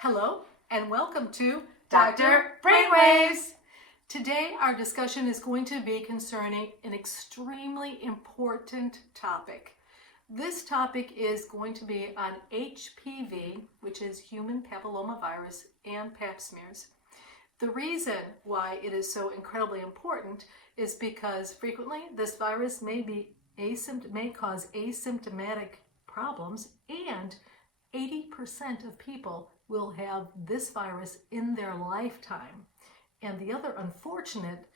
Hello and welcome to Dr. Brainwaves. Today our discussion is going to be concerning an extremely important topic. This topic is going to be on HPV, which is human papillomavirus, and pap smears. The reason why it is so incredibly important is because frequently this virus may cause asymptomatic problems, and 80% of people will have this virus in their lifetime. And the other unfortunate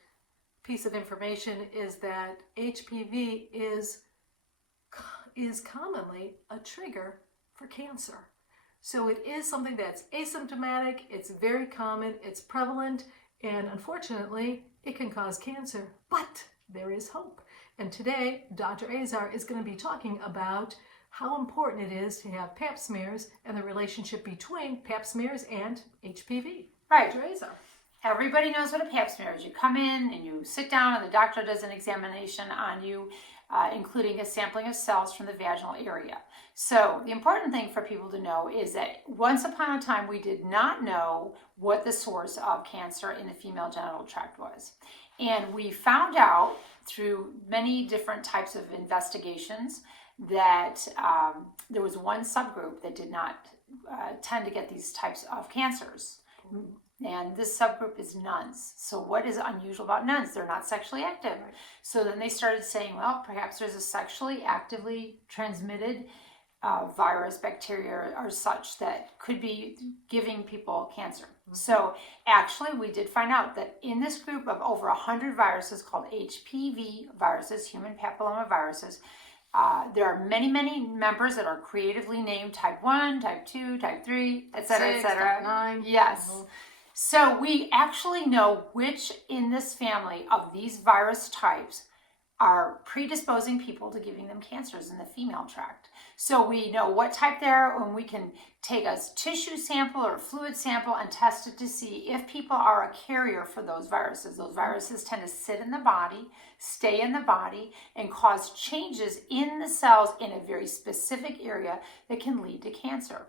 piece of information is that HPV is commonly a trigger for cancer. So it is something that's asymptomatic, it's very common, it's prevalent, and unfortunately it can cause cancer, but there is hope. And today Dr. Azar is going to be talking about how important it is to have pap smears and the relationship between pap smears and HPV. Right. Dr. Azar. Everybody knows what a pap smear is. You come in and you sit down and the doctor does an examination on you, including a sampling of cells from the vaginal area. So the important thing for people to know is that once upon a time we did not know what the source of cancer in the female genital tract was. And we found out through many different types of investigations that there was one subgroup that did not tend to get these types of cancers. And this subgroup is nuns. So what is unusual about nuns? They're not sexually active. Right. So then they started saying, well, perhaps there's a sexually actively transmitted virus, bacteria, or such that could be giving people cancer. Mm-hmm. So actually, we did find out that in this group of over 100 viruses called HPV viruses, human papillomaviruses, there are many, many members that are creatively named type 1, type 2, type 3, etc., etc. Type 9. Yes. Mm-hmm. So we actually know which in this family of these virus types are predisposing people to giving them cancers in the female tract. So we know what type they are, and we can take a tissue sample or a fluid sample and test it to see if people are a carrier for those viruses. Those viruses tend to sit in the body, stay in the body, and cause changes in the cells in a very specific area that can lead to cancer.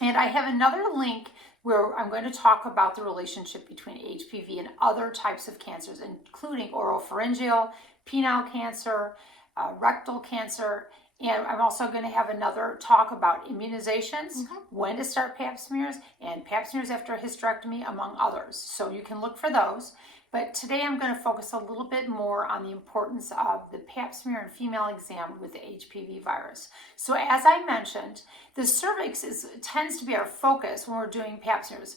And I have another link where I'm going to talk about the relationship between HPV and other types of cancers, including oropharyngeal, penile cancer, rectal cancer, and I'm also going to have another talk about immunizations, when to start pap smears, and pap smears after a hysterectomy, among others. So you can look for those. But today I'm going to focus a little bit more on the importance of the pap smear and female exam with the HPV virus. So as I mentioned, the cervix tends to be our focus when we're doing pap smears.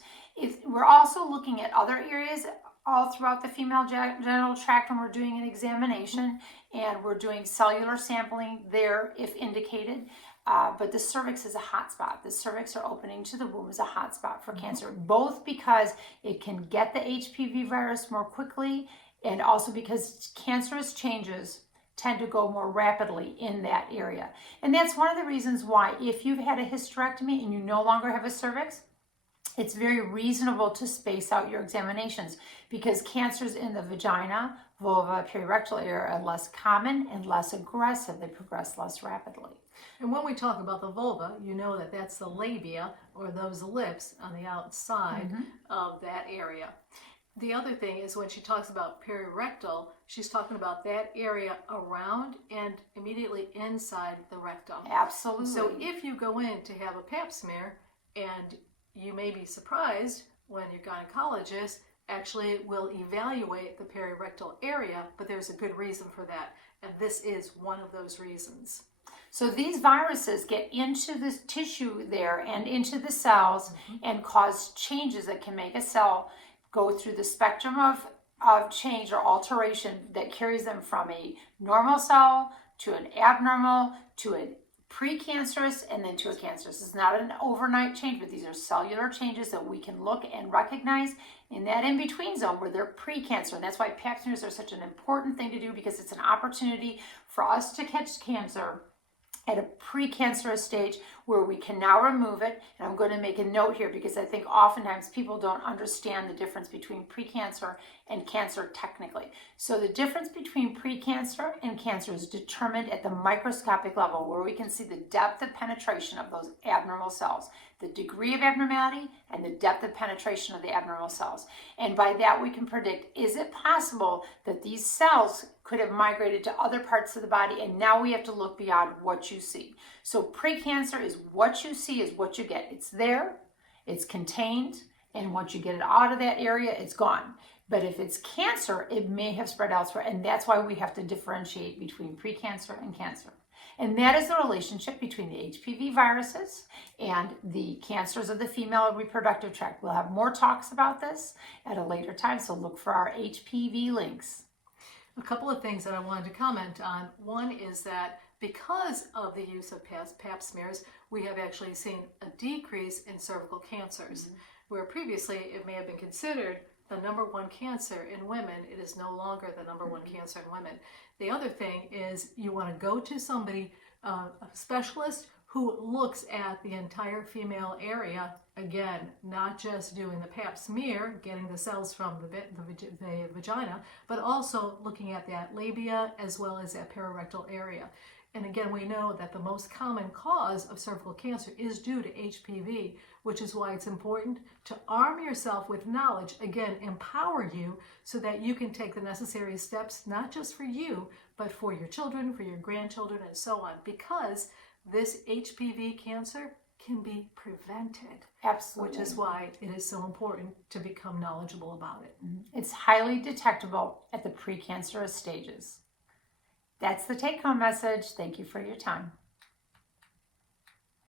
We're also looking at other areas all throughout the female genital tract when we're doing an examination, and we're doing cellular sampling there if indicated. But the cervix is a hot spot. The cervix or opening to the womb is a hot spot for cancer, both because it can get the HPV virus more quickly, and also because cancerous changes tend to go more rapidly in that area. And that's one of the reasons why, if you've had a hysterectomy and you no longer have a cervix, it's very reasonable to space out your examinations, because cancers in the vagina, vulva, perirectal area are less common and less aggressive. They progress less rapidly. And when we talk about the vulva, you know that that's the labia, or those lips on the outside of that area. The other thing is, when she talks about perirectal, she's talking about that area around and immediately inside the rectum. Absolutely. So if you go in to have a pap smear, and you may be surprised when your gynecologist actually will evaluate the perirectal area, but there's a good reason for that, and this is one of those reasons. So these viruses get into the tissue there and into the cells and cause changes that can make a cell go through the spectrum of change or alteration that carries them from a normal cell to an abnormal to a precancerous and then to a cancerous. It's not an overnight change, but these are cellular changes that we can look and recognize in that in-between zone where they're precancer. And that's why pap smears are such an important thing to do, because it's an opportunity for us to catch cancer at a precancerous stage where we can now remove it. And I'm going to make a note here, because I think oftentimes people don't understand the difference between precancer and cancer technically. So the difference between precancer and cancer is determined at the microscopic level, where we can see the depth of penetration of those abnormal cells. the degree of abnormality, and the depth of penetration of the abnormal cells. And by that we can predict, is it possible that these cells could have migrated to other parts of the body, and now we have to look beyond what you see. So precancer is what you see is what you get. It's there, it's contained, and once you get it out of that area, it's gone. But if it's cancer, it may have spread elsewhere, and that's why we have to differentiate between precancer and cancer. And that is the relationship between the HPV viruses and the cancers of the female reproductive tract. We'll have more talks about this at a later time, so look for our HPV links. A couple of things that I wanted to comment on. One is that because of the use of pap smears, we have actually seen a decrease in cervical cancers, where previously it may have been considered the number one cancer in women. It is no longer the number one cancer in women. The other thing is you want to go to somebody, a specialist who looks at the entire female area, again, not just doing the pap smear, getting the cells from the vagina, but also looking at that labia as well as that perirectal area. And again, we know that the most common cause of cervical cancer is due to HPV, which is why it's important to arm yourself with knowledge, again, empower you so that you can take the necessary steps, not just for you, but for your children, for your grandchildren, and so on, because this HPV cancer can be prevented. Absolutely. Which is why it is so important to become knowledgeable about it. It's highly detectable at the precancerous stages. That's the take-home message. Thank you for your time.